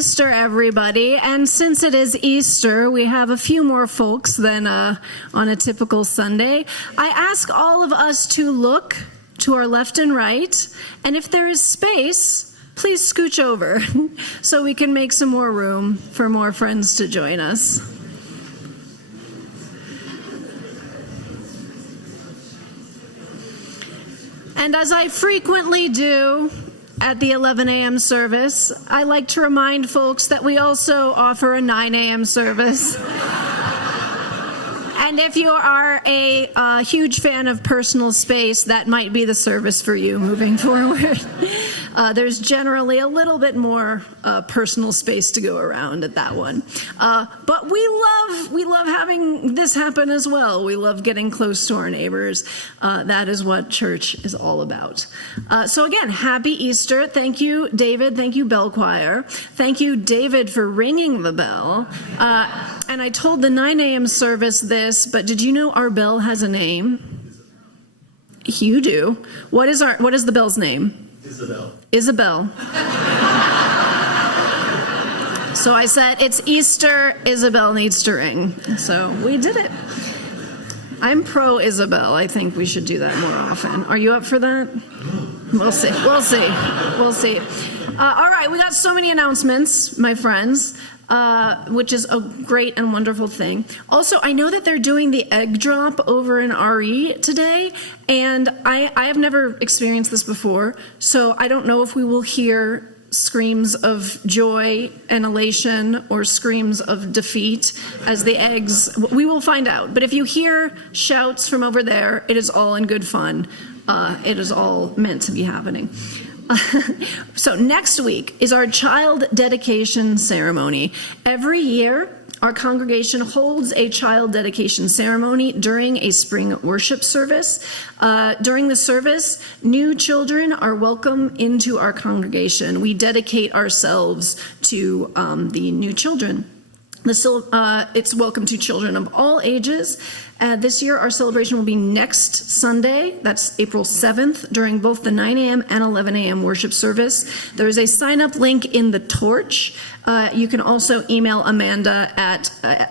Easter, everybody. And since it is Easter, we have a few more folks than on a typical Sunday. I ask all of us to look to our left and right, and if there is space, please scooch over so we can make some more room for more friends to join us. And as I frequently do at the 11 a.m. service, I like to remind folks that we also offer a 9 a.m. service. And if you are a huge fan of personal space, that might be the service for you moving forward. There's generally a little bit more personal space to go around at that one. But we love having this happen as well. We love getting close to our neighbors. That is what church is all about. So again, happy Easter. Thank you, David. Thank you, Bell Choir. Thank you, David, for ringing the bell. And I told the 9 a.m. service this, but did you know our bell has a name? You do. What is the bell's name? Isabel. So I said, it's Easter, Isabel needs to ring. So we did it. I'm pro Isabel. I think we should do that more often. Are you up for that? We'll see. All right, we got so many announcements, my friends. Which is a great and wonderful thing. Also, I know that they're doing the egg drop over in RE today, and I have never experienced this before, so I don't know if we will hear screams of joy and elation or screams of defeat as the eggs. We will find out. But if you hear shouts from over there, it is all in good fun. It is all meant to be happening. So next week is our child dedication ceremony. Every year, our congregation holds a child dedication ceremony during a spring worship service. During the service, new children are welcome into our congregation. We dedicate ourselves to the new children. It's welcome to children of all ages. This year, our celebration will be next Sunday. That's April 7th, during both the 9 a.m. and 11 a.m. worship service. There is a sign-up link in the torch. You can also email Amanda at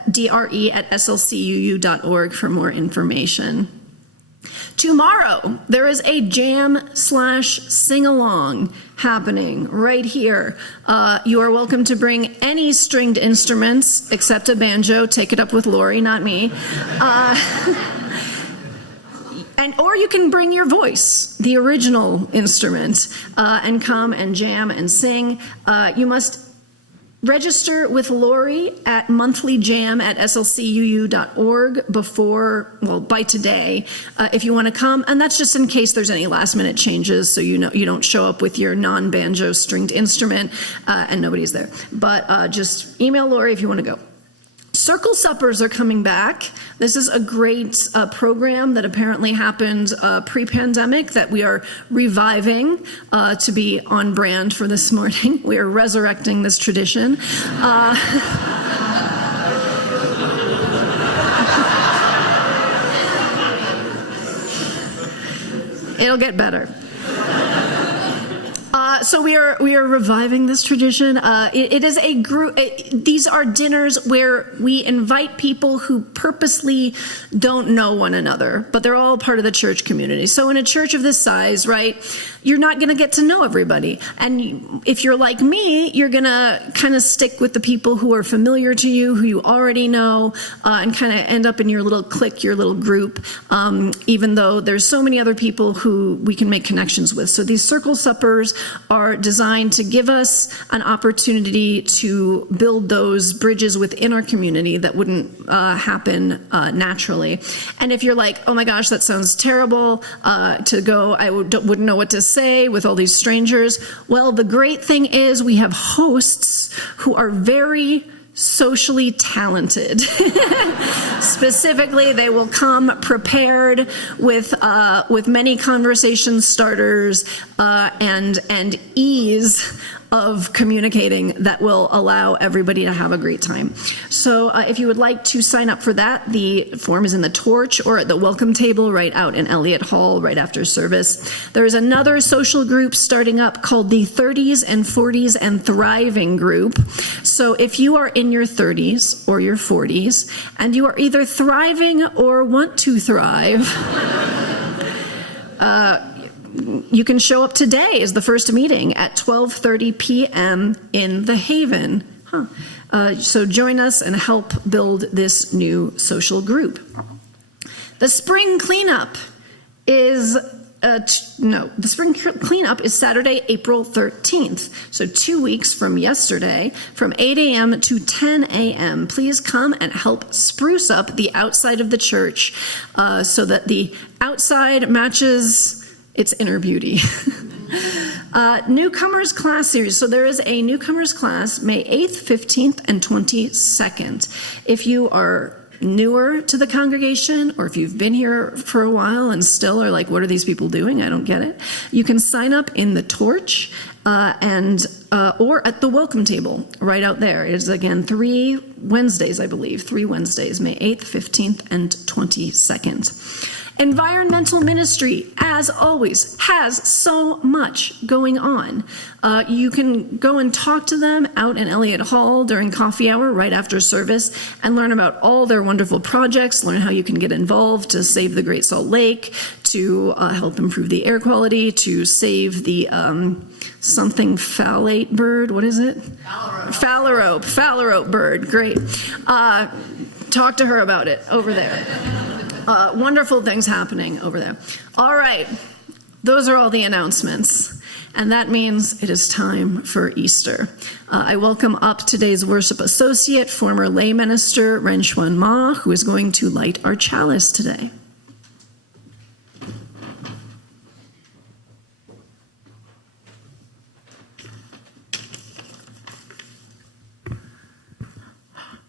dre@slcuu.org for more information. Tomorrow, there is a jam/sing-along happening right here. You are welcome to bring any stringed instruments except a banjo. Take it up with Lori, not me. Or you can bring your voice, the original instrument, and come and jam and sing. You must register with Lori at monthlyjam@slcuu.org by today, if you want to come. And that's just in case there's any last minute changes, so you don't show up with your non-banjo stringed instrument and nobody's there. But just email Lori if you want to go. Circle suppers are coming back. This is a great program that apparently happened pre-pandemic that we are reviving to be on brand for this morning. We are resurrecting this tradition. It'll get better. So we are reviving this tradition. It is a group. These are dinners where we invite people who purposely don't know one another, but they're all part of the church community. So in a church of this size, right, you're not going to get to know everybody. And if you're like me, you're going to kind of stick with the people who are familiar to you, who you already know, and kind of end up in your little clique, your little group, even though there's so many other people who we can make connections with. So these circle suppers are designed to give us an opportunity to build those bridges within our community that wouldn't happen naturally. And if you're like, oh my gosh, that sounds terrible to go, I wouldn't know what to say with all these strangers. Well, the great thing is we have hosts who are very socially talented. Specifically, they will come prepared with many conversation starters and ease of communicating that will allow everybody to have a great time. So if you would like to sign up for that, the form is in the torch or at the welcome table right out in Elliott Hall right after service. There is another social group starting up called the 30s and 40s and Thriving Group. So if you are in your 30s or your 40s and you are either thriving or want to thrive, you can show up today as the first meeting at 12:30 p.m. in the Haven. So join us and help build this new social group. The spring cleanup is Saturday, April 13th. So 2 weeks from yesterday, from 8 a.m. to 10 a.m. Please come and help spruce up the outside of the church so that the outside matches its inner beauty. Newcomers class series. So there is a newcomers class May 8th, 15th, and 22nd. If you are newer to the congregation, or if you've been here for a while and still are like, what are these people doing? I don't get it. You can sign up in the torch or at the welcome table right out there. It is, again, 3 Wednesdays, I believe. 3 Wednesdays, May 8th, 15th, and 22nd. Environmental ministry, as always, has so much going on. You can go and talk to them out in Elliott Hall during coffee hour right after service and learn about all their wonderful projects, learn how you can get involved to save the Great Salt Lake, to help improve the air quality, to save the something phalate bird. What is it? Phalarope bird. Great. Talk to her about it over there. Wonderful things happening over there. All right, those are all the announcements, and that means it is time for Easter. I welcome up today's worship associate, former lay minister Ruen-chuan, who is going to light our chalice today.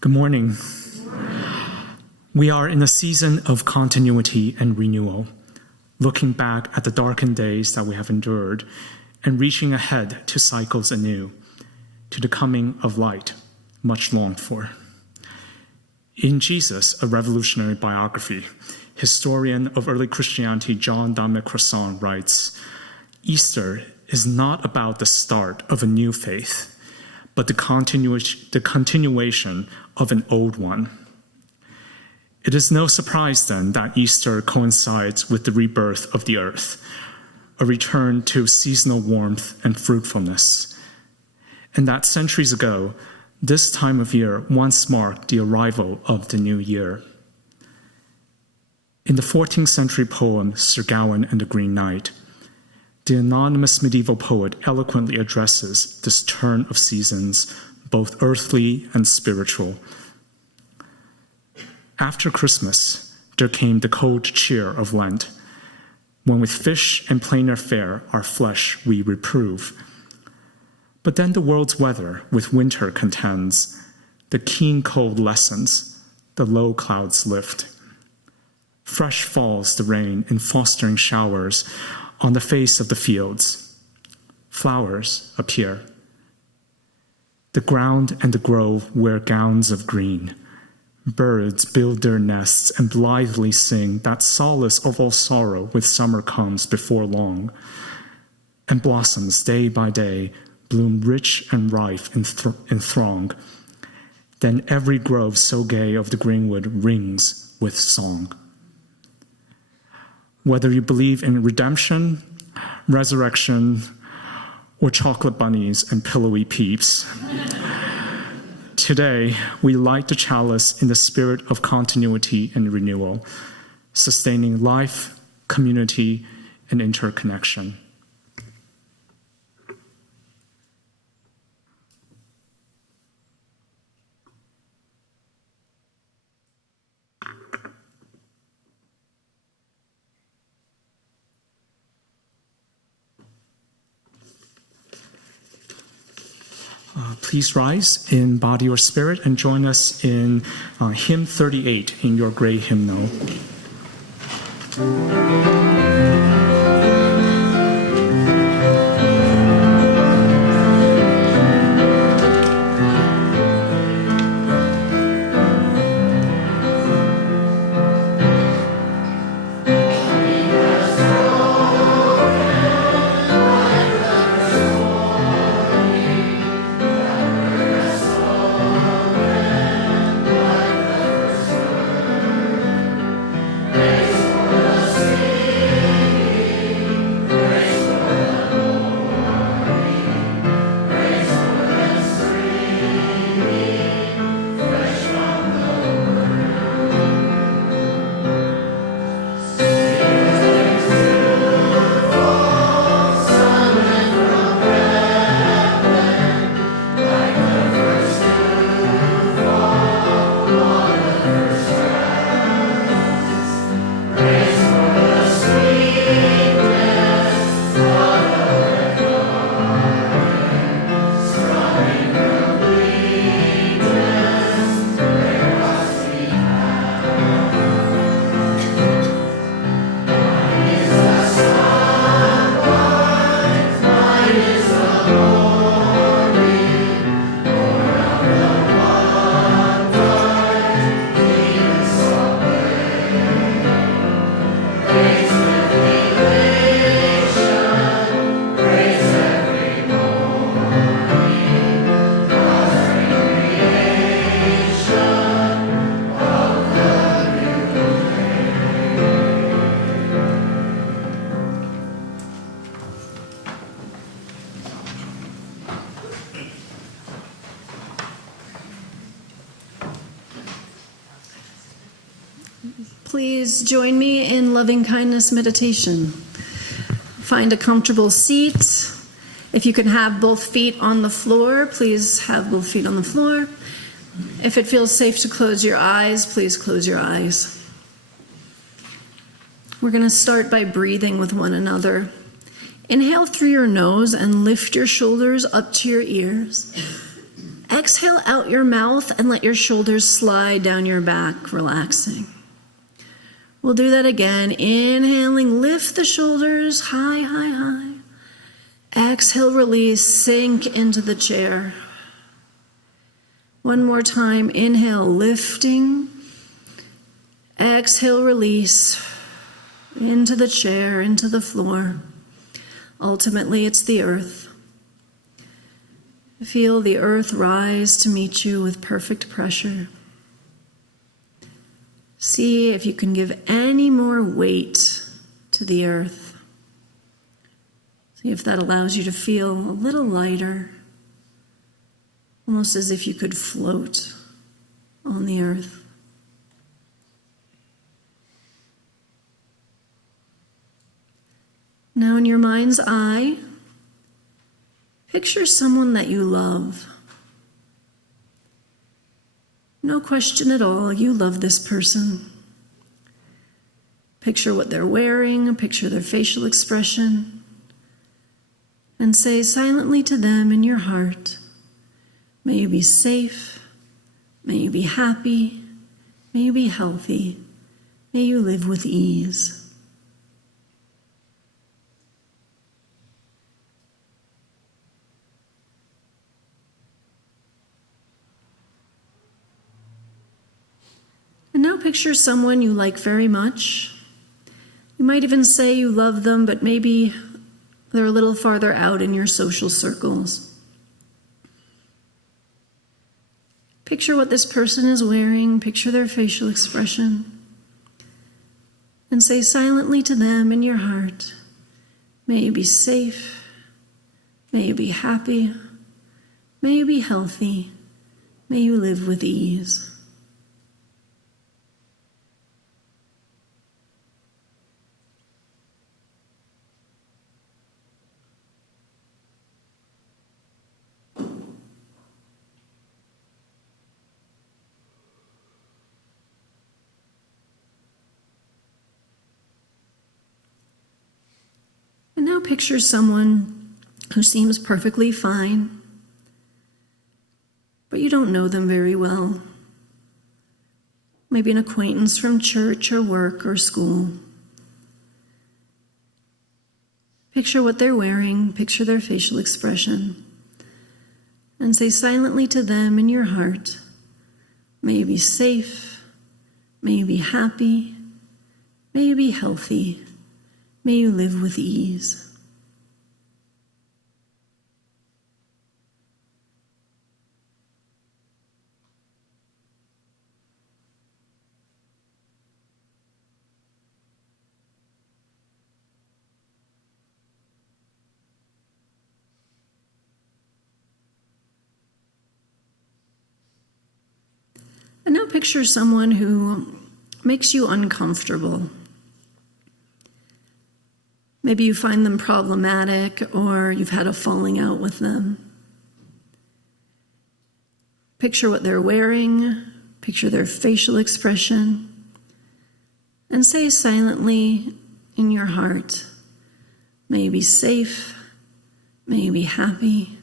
Good morning. We are in a season of continuity and renewal, looking back at the darkened days that we have endured and reaching ahead to cycles anew, to the coming of light, much longed for. In Jesus, a revolutionary biography, historian of early Christianity John Croissant writes, Easter is not about the start of a new faith, but the continuation of an old one. It is no surprise then that Easter coincides with the rebirth of the earth, a return to seasonal warmth and fruitfulness, and that centuries ago, this time of year once marked the arrival of the new year. In the 14th century poem Sir Gawain and the Green Knight, the anonymous medieval poet eloquently addresses this turn of seasons, both earthly and spiritual. After Christmas, there came the cold cheer of Lent, when with fish and plainer fare our flesh we reprove. But then the world's weather with winter contends, the keen cold lessens, the low clouds lift. Fresh falls the rain in fostering showers on the face of the fields. Flowers appear. The ground and the grove wear gowns of green. Birds build their nests and blithely sing that solace of all sorrow with summer comes before long. And blossoms day by day bloom rich and rife in throng. Then every grove so gay of the greenwood rings with song. Whether you believe in redemption, resurrection, or chocolate bunnies and pillowy peeps, today we light the chalice in the spirit of continuity and renewal, sustaining life, community, and interconnection. Please rise in body or spirit and join us in hymn 38 in your gray hymnal. Please join me in loving kindness meditation. Find a comfortable seat. If you can have both feet on the floor, please have both feet on the floor. If it feels safe to close your eyes, please close your eyes. We're going to start by breathing with one another. Inhale through your nose and lift your shoulders up to your ears. Exhale out your mouth and let your shoulders slide down your back, relaxing. We'll do that again. Inhaling, lift the shoulders high, high, high. Exhale, release, sink into the chair. One more time. Inhale, lifting. Exhale, release into the chair, into the floor. Ultimately, it's the earth. Feel the earth rise to meet you with perfect pressure. See if you can give any more weight to the earth. See if that allows you to feel a little lighter, almost as if you could float on the earth. Now in your mind's eye, picture someone that you love. No question at all, you love this person. Picture what they're wearing, picture their facial expression, and say silently to them in your heart, may you be safe, may you be happy, may you be healthy, may you live with ease. And now picture someone you like very much. You might even say you love them, but maybe they're a little farther out in your social circles. Picture what this person is wearing, picture their facial expression, and say silently to them in your heart, may you be safe, may you be happy, may you be healthy, may you live with ease. And now picture someone who seems perfectly fine, but you don't know them very well. Maybe an acquaintance from church or work or school. Picture what they're wearing, picture their facial expression, and say silently to them in your heart, may you be safe, may you be happy, may you be healthy, may you live with ease. And now picture someone who makes you uncomfortable. Maybe you find them problematic or you've had a falling out with them. Picture what they're wearing, picture their facial expression, and say silently in your heart, may you be safe, may you be happy,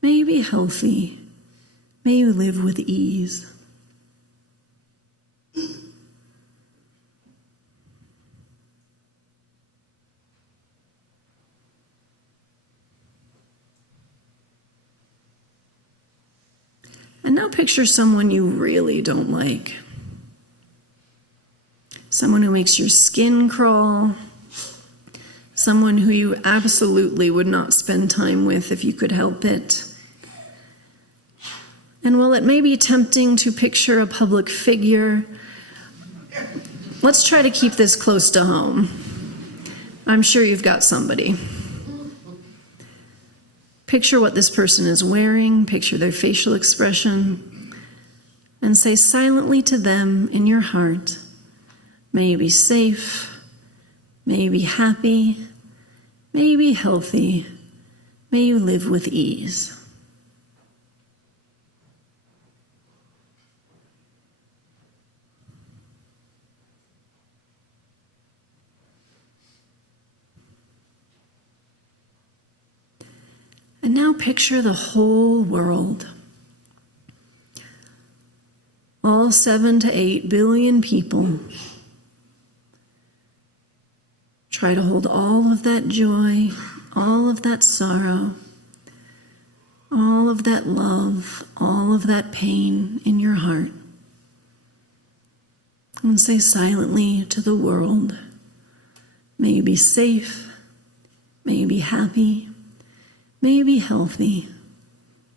may you be healthy, may you live with ease. And now picture someone you really don't like. Someone who makes your skin crawl. Someone who you absolutely would not spend time with if you could help it. And while it may be tempting to picture a public figure, let's try to keep this close to home. I'm sure you've got somebody. Picture what this person is wearing, picture their facial expression, and say silently to them in your heart, May you be safe. May you be happy. May you be healthy. May you live with ease. And now picture the whole world. All 7 to 8 billion people. Try to hold all of that joy, all of that sorrow, all of that love, all of that pain in your heart. And say silently to the world, may you be safe, may you be happy, may you be healthy,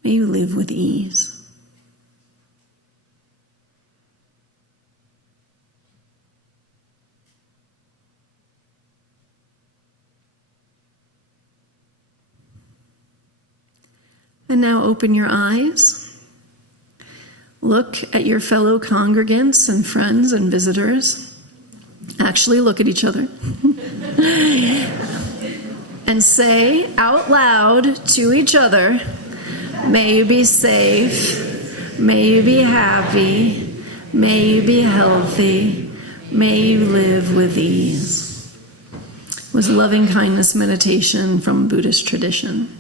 may you live with ease. And now open your eyes. Look at your fellow congregants and friends and visitors. Actually, look at each other. And say out loud to each other, may you be safe, may you be happy, may you be healthy, may you live with ease. It was loving kindness meditation from Buddhist tradition.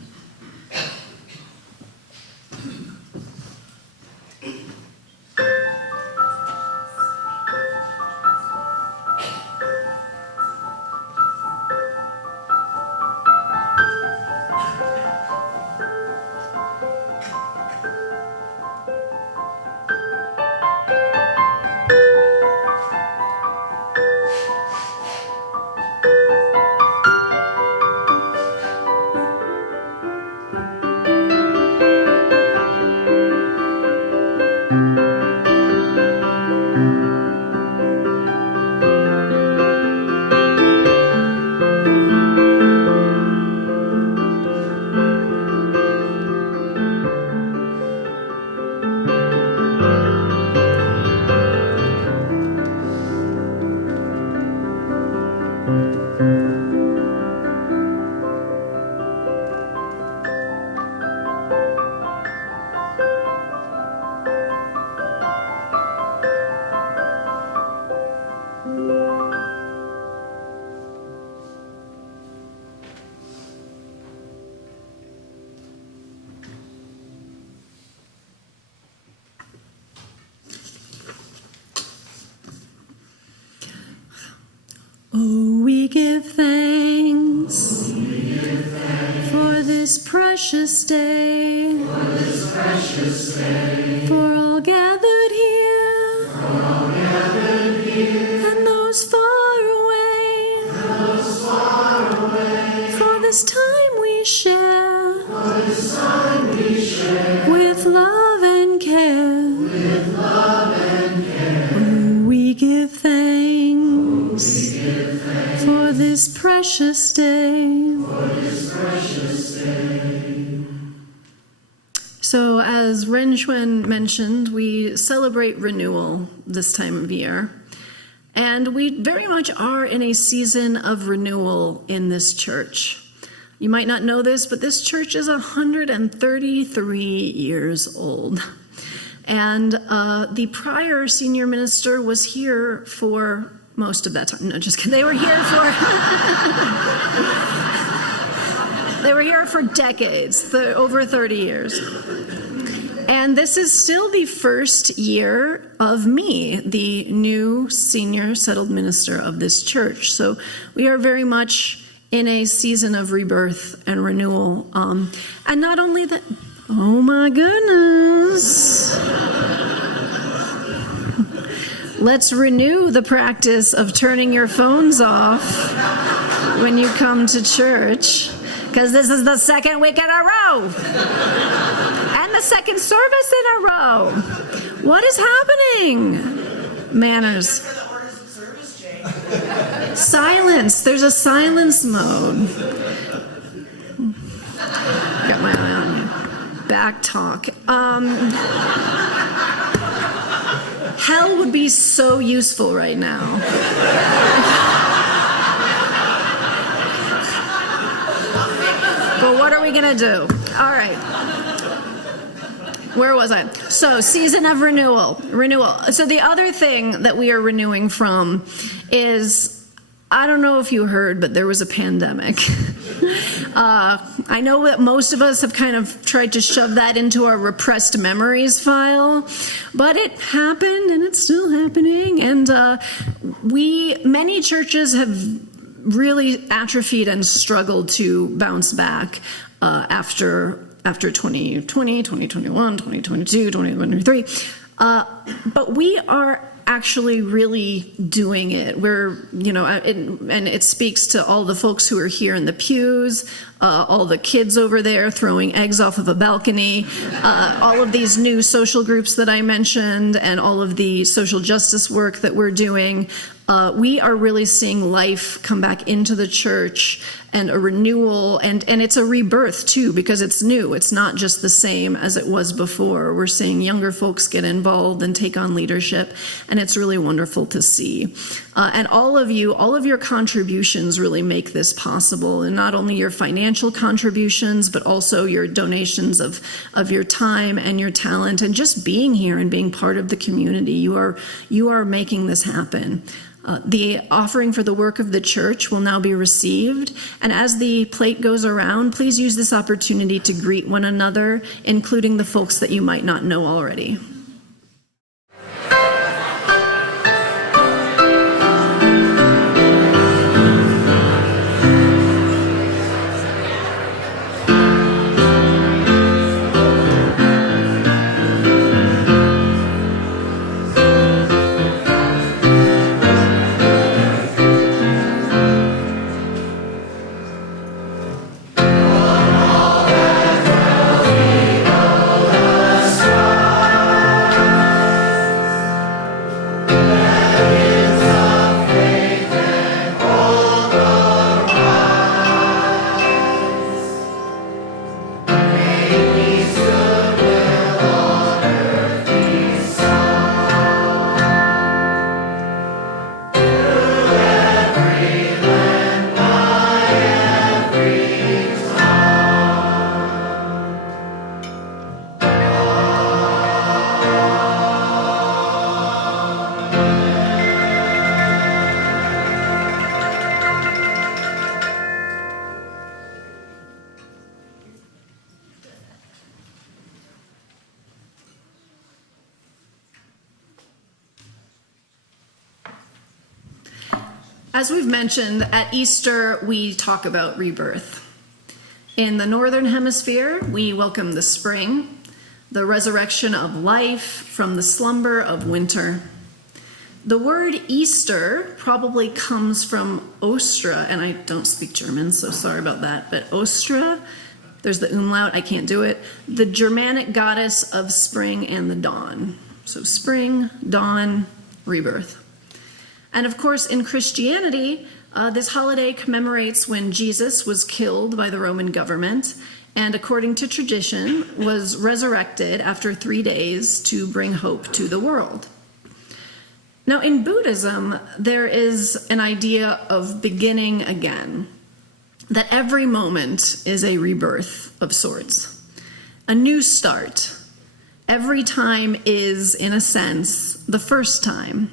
Oh, we give thanks for this precious day, for all gathered here, and those far away, for this time we share, with love and care. Oh, we give thanks for this precious day. So, as Ruen-chuan mentioned, we celebrate renewal this time of year. And we very much are in a season of renewal in this church. You might not know this, but this church is 133 years old. And the prior senior minister was here for most of that time. No, just kidding. They were here for decades, over 30 years. And this is still the first year of me, the new senior settled minister of this church. So we are very much in a season of rebirth and renewal. And not only that, oh my goodness. Let's renew the practice of turning your phones off when you come to church, because this is the second week in a row and the second service in a row. What is happening? Manners. Silence. There's a silence mode. Got my eye on you. Back talk. hell would be so useful right now. But what are we going to do? All right. Where was I? So, season of renewal. So the other thing that we are renewing from is, I don't know if you heard, but there was a pandemic. I know that most of us have kind of tried to shove that into our repressed memories file, but it happened and it's still happening. And many churches have really atrophied and struggled to bounce back after 2020, 2021, 2022, 2023. But we are actually really doing it. We're, and it speaks to all the folks who are here in the pews, all the kids over there throwing eggs off of a balcony, all of these new social groups that I mentioned, and all of the social justice work that we're doing. We are really seeing life come back into the church and a renewal, and it's a rebirth too, because it's new. It's not just the same as it was before. We're seeing younger folks get involved and take on leadership, and it's really wonderful to see. And all of your contributions really make this possible, and not only your financial contributions, but also your donations of your time and your talent, and just being here and being part of the community. You are making this happen. The offering for the work of the church will now be received, and as the plate goes around, please use this opportunity to greet one another, including the folks that you might not know already. As we've mentioned, at Easter, we talk about rebirth. In the Northern Hemisphere, we welcome the spring, the resurrection of life from the slumber of winter. The word Easter probably comes from Ostra, and I don't speak German, so sorry about that, but Ostra, there's the umlaut, I can't do it, the Germanic goddess of spring and the dawn. So spring, dawn, rebirth. And of course, in Christianity, this holiday commemorates when Jesus was killed by the Roman government and, according to tradition, was resurrected after 3 days to bring hope to the world. Now, in Buddhism, there is an idea of beginning again, that every moment is a rebirth of sorts, a new start. Every time is, in a sense, the first time.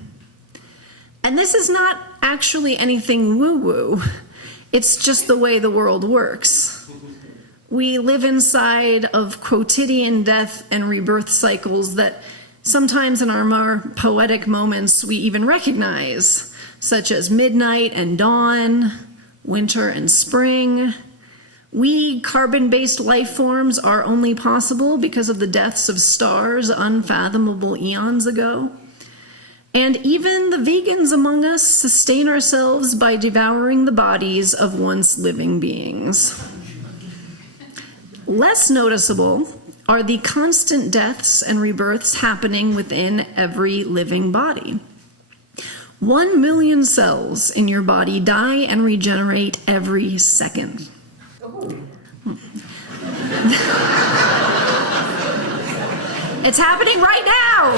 And this is not actually anything woo-woo. It's just the way the world works. We live inside of quotidian death and rebirth cycles that sometimes in our more poetic moments we even recognize, such as midnight and dawn, winter and spring. We carbon-based life forms are only possible because of the deaths of stars unfathomable eons ago. And even the vegans among us sustain ourselves by devouring the bodies of once living beings. Less noticeable are the constant deaths and rebirths happening within every living body. 1 million cells in your body die and regenerate every second. It's happening right now.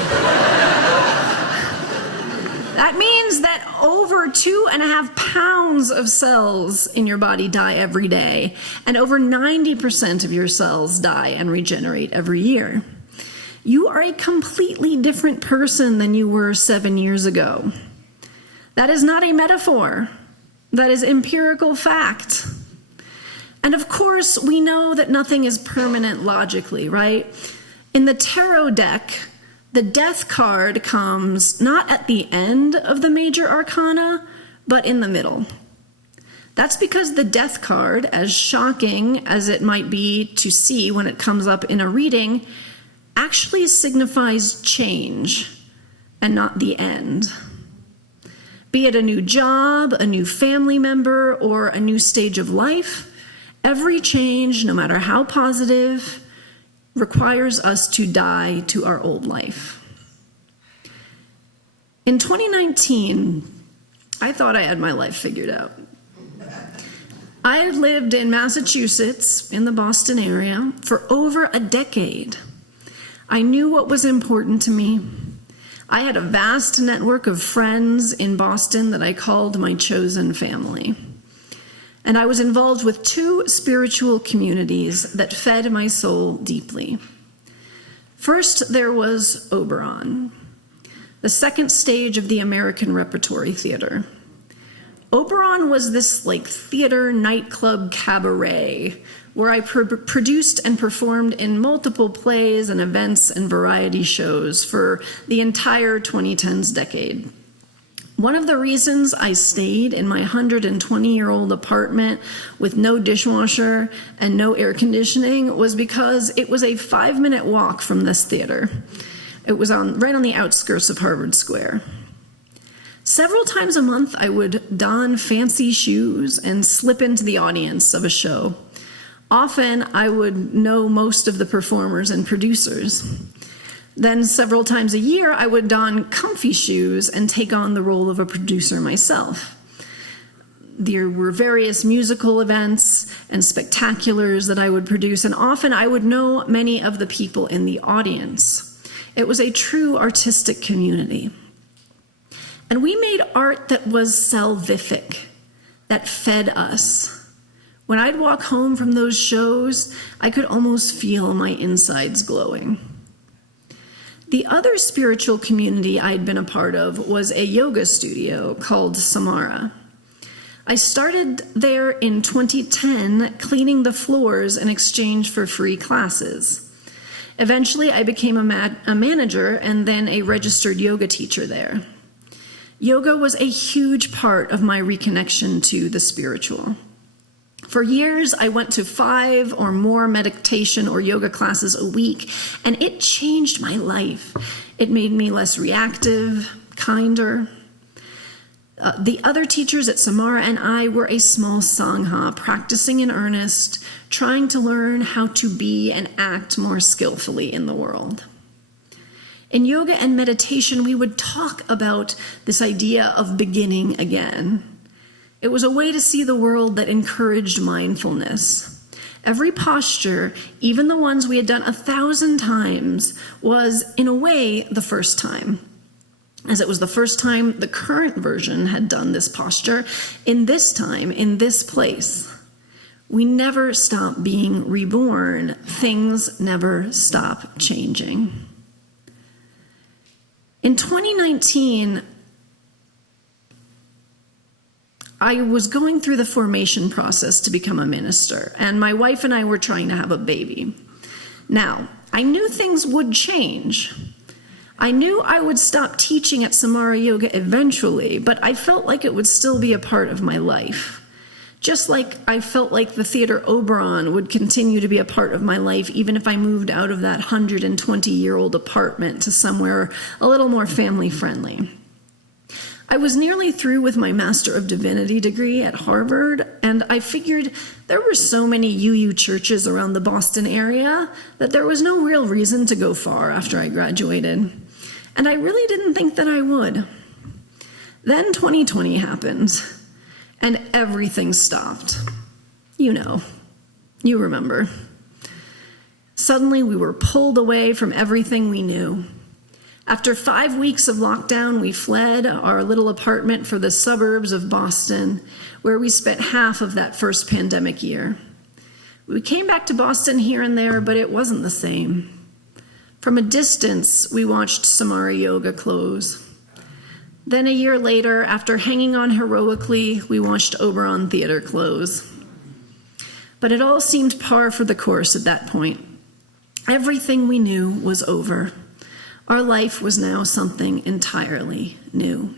means that over 2.5 pounds of cells in your body die every day, and over 90% of your cells die and regenerate every year. You are a completely different person than you were 7 years ago. That is not a metaphor. That is empirical fact. And of course, we know that nothing is permanent logically, right? In the tarot deck, the death card comes not at the end of the major arcana, but in the middle. That's because the death card, as shocking as it might be to see when it comes up in a reading, actually signifies change and not the end. Be it a new job, a new family member, or a new stage of life, every change, no matter how positive, requires us to die to our old life. In 2019, I thought I had my life figured out. I had lived in Massachusetts, in the Boston area, for over a decade. I knew what was important to me. I had a vast network of friends in Boston that I called my chosen family. And I was involved with 2 spiritual communities that fed my soul deeply. First, there was Oberon, the second stage of the American Repertory Theater. Oberon was this theater, nightclub, cabaret, where I produced and performed in multiple plays and events and variety shows for the entire 2010s decade. One of the reasons I stayed in my 120-year-old apartment with no dishwasher and no air conditioning was because it was a 5-minute walk from this theater. It was right on the outskirts of Harvard Square. Several times a month, I would don fancy shoes and slip into the audience of a show. Often, I would know most of the performers and producers. Then several times a year, I would don comfy shoes and take on the role of a producer myself. There were various musical events and spectaculars that I would produce, and often I would know many of the people in the audience. It was a true artistic community. And we made art that was salvific, that fed us. When I'd walk home from those shows, I could almost feel my insides glowing. The other spiritual community I'd been a part of was a yoga studio called Samara. I started there in 2010, cleaning the floors in exchange for free classes. Eventually, I became a manager and then a registered yoga teacher there. Yoga was a huge part of my reconnection to the spiritual. For years, I went to 5 or more meditation or yoga classes a week, and it changed my life. It made me less reactive, kinder. The other teachers at Samara and I were a small sangha, practicing in earnest, trying to learn how to be and act more skillfully in the world. In yoga and meditation, we would talk about this idea of beginning again. It was a way to see the world that encouraged mindfulness. Every posture, even the ones we had done 1,000 times, was, in a way, the first time. As it was the first time the current version had done this posture, in this time, in this place. We never stop being reborn. Things never stop changing. In 2019, I was going through the formation process to become a minister, and my wife and I were trying to have a baby. Now, I knew things would change. I knew I would stop teaching at Samara Yoga eventually, but I felt like it would still be a part of my life. Just like I felt like the theater Oberon would continue to be a part of my life, even if I moved out of that 120-year-old apartment to somewhere a little more family-friendly. I was nearly through with my Master of Divinity degree at Harvard, and I figured there were so many UU churches around the Boston area that there was no real reason to go far after I graduated. And I really didn't think that I would. Then 2020 happened, and everything stopped. You know, you remember. Suddenly we were pulled away from everything we knew. After 5 weeks of lockdown, we fled our little apartment for the suburbs of Boston, where we spent half of that first pandemic year. We came back to Boston here and there, but it wasn't the same. From a distance, we watched Samara Yoga close. Then a year later, after hanging on heroically, we watched Oberon Theater close. But it all seemed par for the course at that point. Everything we knew was over. Our life was now something entirely new.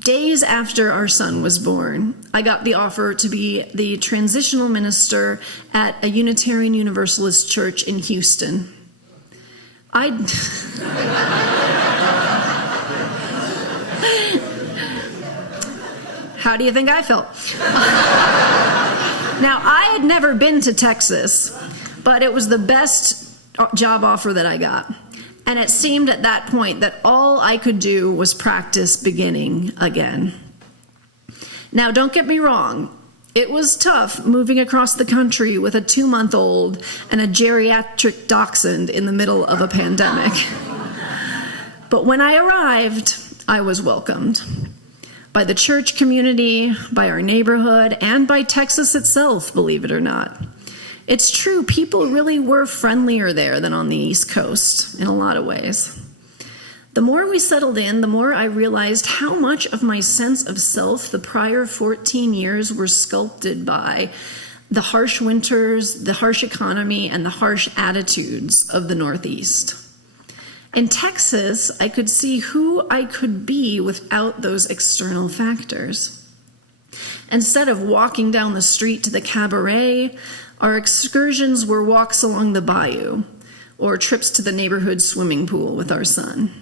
Days after our son was born, I got the offer to be the transitional minister at a Unitarian Universalist church in Houston. How do you think I felt? Now, I had never been to Texas, but it was the best job offer that I got. And it seemed at that point that all I could do was practice beginning again. Now, don't get me wrong. It was tough moving across the country with a 2-month-old and a geriatric dachshund in the middle of a pandemic. But when I arrived, I was welcomed. By the church community, by our neighborhood, and by Texas itself, believe it or not. It's true, people really were friendlier there than on the East Coast in a lot of ways. The more we settled in, the more I realized how much of my sense of self the prior 14 years were sculpted by the harsh winters, the harsh economy, and the harsh attitudes of the Northeast. In Texas, I could see who I could be without those external factors. Instead of walking down the street to the cabaret, our excursions were walks along the bayou or trips to the neighborhood swimming pool with our son.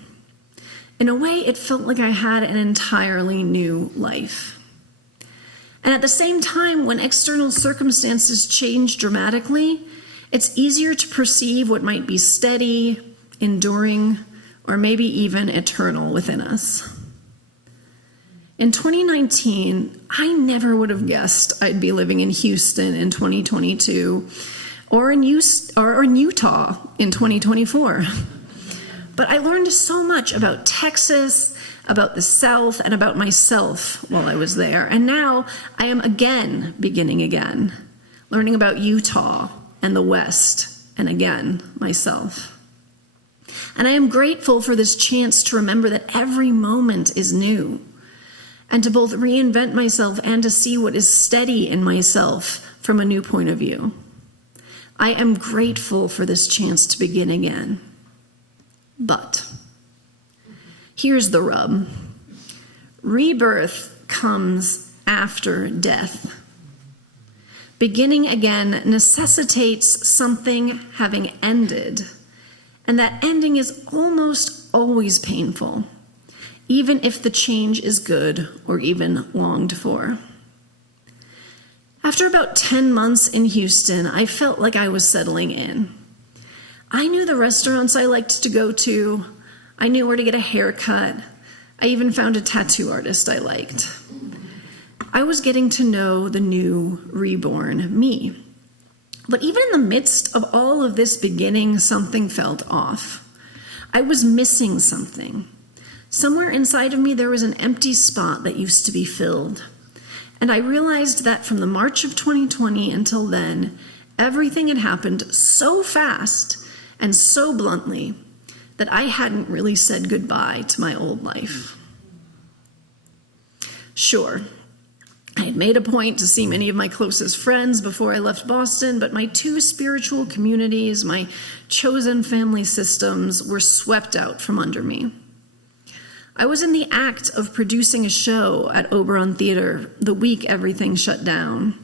In a way, it felt like I had an entirely new life. And at the same time, when external circumstances change dramatically, it's easier to perceive what might be steady, enduring, or maybe even eternal within us. In 2019, I never would have guessed I'd be living in Houston in 2022 or in Utah in 2024. But I learned so much about Texas, about the South, and about myself while I was there. And now I am again beginning again, learning about Utah and the West, and again, myself. And I am grateful for this chance to remember that every moment is new, and to both reinvent myself and to see what is steady in myself from a new point of view. I am grateful for this chance to begin again. But here's the rub. Rebirth comes after death. Beginning again necessitates something having ended, and that ending is almost always painful, even if the change is good or even longed for. After about 10 months in Houston, I felt like I was settling in. I knew the restaurants I liked to go to. I knew where to get a haircut. I even found a tattoo artist I liked. I was getting to know the new, reborn me. But even in the midst of all of this beginning, something felt off. I was missing something. Somewhere inside of me, there was an empty spot that used to be filled. And I realized that from the March of 2020 until then, everything had happened so fast and so bluntly that I hadn't really said goodbye to my old life. Sure, I had made a point to see many of my closest friends before I left Boston, but my 2 spiritual communities, my chosen family systems, were swept out from under me. I was in the act of producing a show at Oberon Theater the week everything shut down.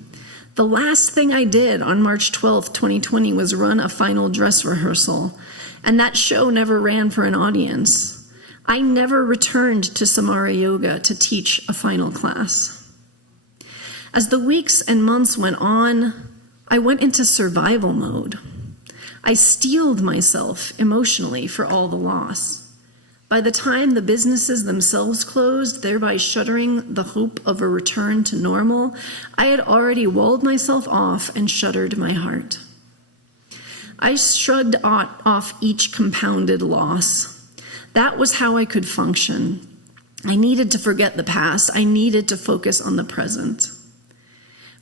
The last thing I did on March 12th, 2020 was run a final dress rehearsal, and that show never ran for an audience. I never returned to Samara Yoga to teach a final class. As the weeks and months went on, I went into survival mode. I steeled myself emotionally for all the loss. By the time the businesses themselves closed, thereby shuttering the hope of a return to normal, I had already walled myself off and shuttered my heart. I shrugged off each compounded loss. That was how I could function. I needed to forget the past. I needed to focus on the present.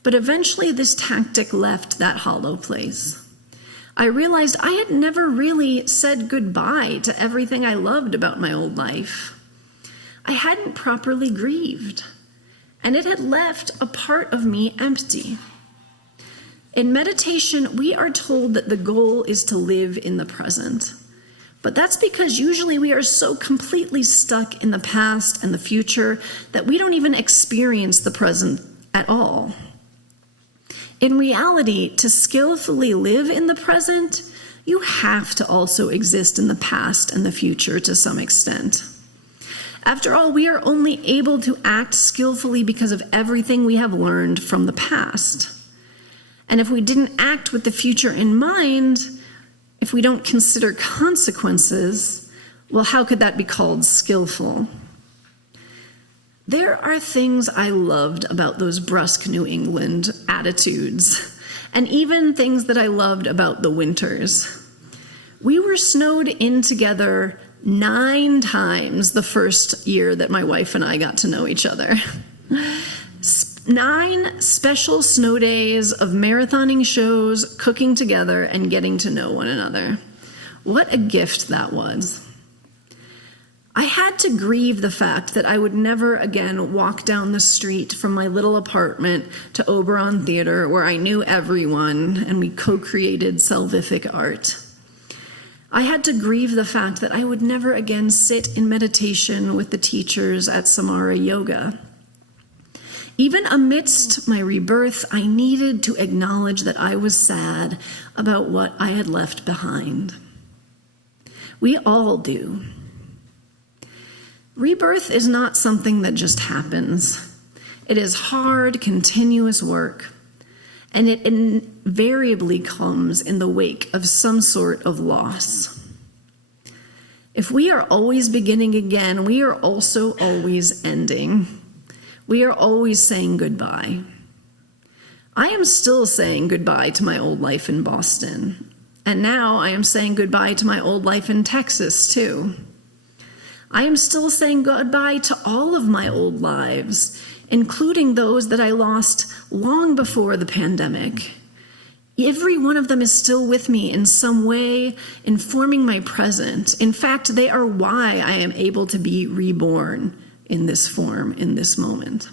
But eventually this tactic left that hollow place. I realized I had never really said goodbye to everything I loved about my old life. I hadn't properly grieved, and it had left a part of me empty. In meditation, we are told that the goal is to live in the present. But that's because usually we are so completely stuck in the past and the future that we don't even experience the present at all. In reality, to skillfully live in the present, you have to also exist in the past and the future to some extent. After all, we are only able to act skillfully because of everything we have learned from the past. And if we didn't act with the future in mind, if we don't consider consequences, well, how could that be called skillful? There are things I loved about those brusque New England attitudes, and even things that I loved about the winters. We were snowed in together 9 times the first year that my wife and I got to know each other. 9 special snow days of marathoning shows, cooking together, and getting to know one another. What a gift that was. I had to grieve the fact that I would never again walk down the street from my little apartment to Oberon Theater, where I knew everyone and we co-created salvific art. I had to grieve the fact that I would never again sit in meditation with the teachers at Samara Yoga. Even amidst my rebirth, I needed to acknowledge that I was sad about what I had left behind. We all do. Rebirth is not something that just happens. It is hard, continuous work, and it invariably comes in the wake of some sort of loss. If we are always beginning again, we are also always ending. We are always saying goodbye. I am still saying goodbye to my old life in Boston, and now I am saying goodbye to my old life in Texas, too. I am still saying goodbye to all of my old lives, including those that I lost long before the pandemic. Every one of them is still with me in some way, informing my present. In fact, they are why I am able to be reborn in this form, in this moment.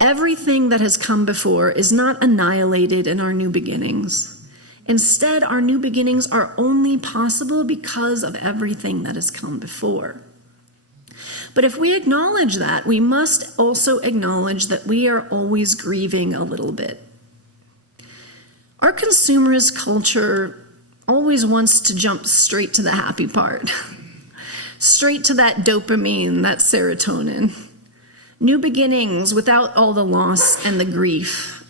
Everything that has come before is not annihilated in our new beginnings. Instead, our new beginnings are only possible because of everything that has come before. But if we acknowledge that, we must also acknowledge that we are always grieving a little bit. Our consumerist culture always wants to jump straight to the happy part, straight to that dopamine, that serotonin. New beginnings without all the loss and the grief.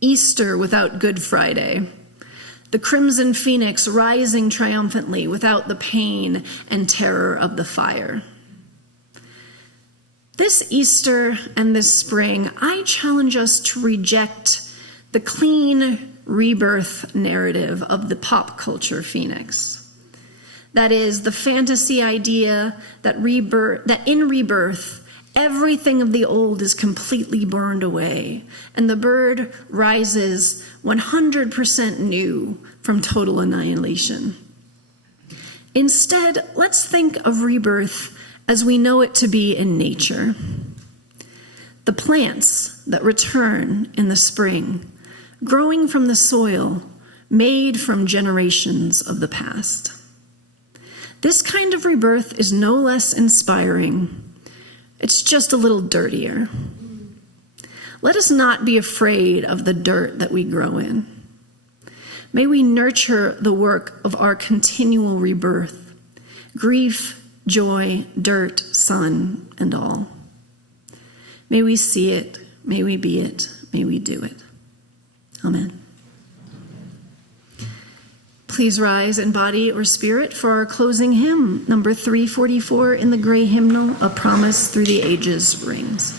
Easter without Good Friday. The crimson phoenix rising triumphantly without the pain and terror of the fire. This Easter and this spring, I challenge us to reject the clean rebirth narrative of the pop culture phoenix. That is, the fantasy idea that in rebirth, everything of the old is completely burned away, and the bird rises 100% new from total annihilation. Instead, let's think of rebirth as we know it to be in nature. The plants that return in the spring, growing from the soil, made from generations of the past. This kind of rebirth is no less inspiring. It's just a little dirtier. Let us not be afraid of the dirt that we grow in. May we nurture the work of our continual rebirth, grief, joy, dirt, sun, and all. May we see it, may we be it, may we do it. Amen. Please rise in body or spirit for our closing hymn, number 344 in the gray hymnal, A Promise Through the Ages Rings.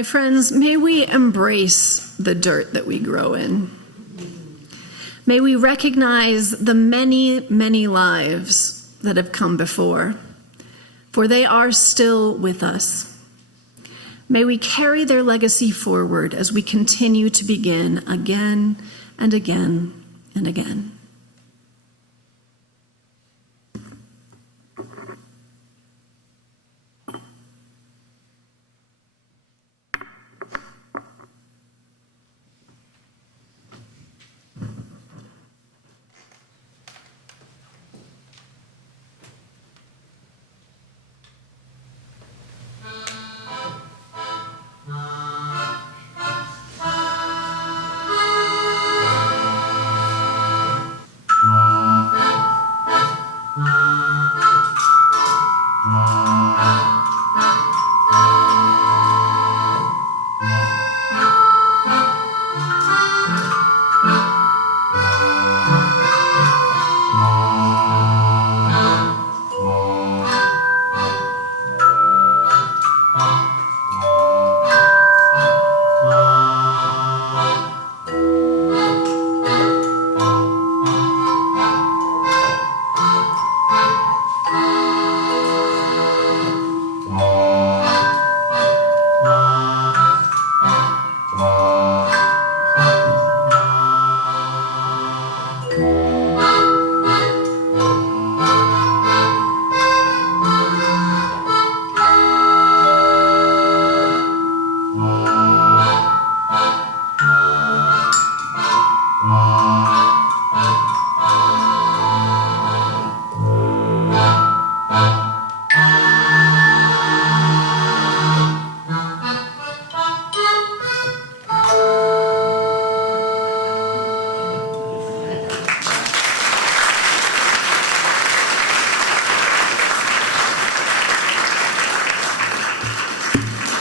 my friends, may we embrace the dirt that we grow in. May we recognize the many, many lives that have come before, for they are still with us. May we carry their legacy forward as we continue to begin again and again and again.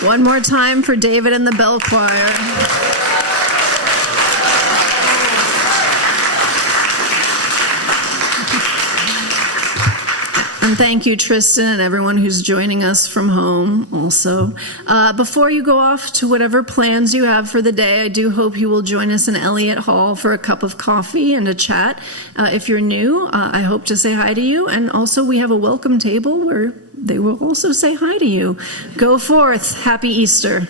One more time for David and the Bell Choir. And thank you, Tristan, and everyone who's joining us from home also. Before you go off to whatever plans you have for the day, I do hope you will join us in Elliott Hall for a cup of coffee and a chat. If you're new, I hope to say hi to you. And also, we have a welcome table where they will also say hi to you. Go forth. Happy Easter.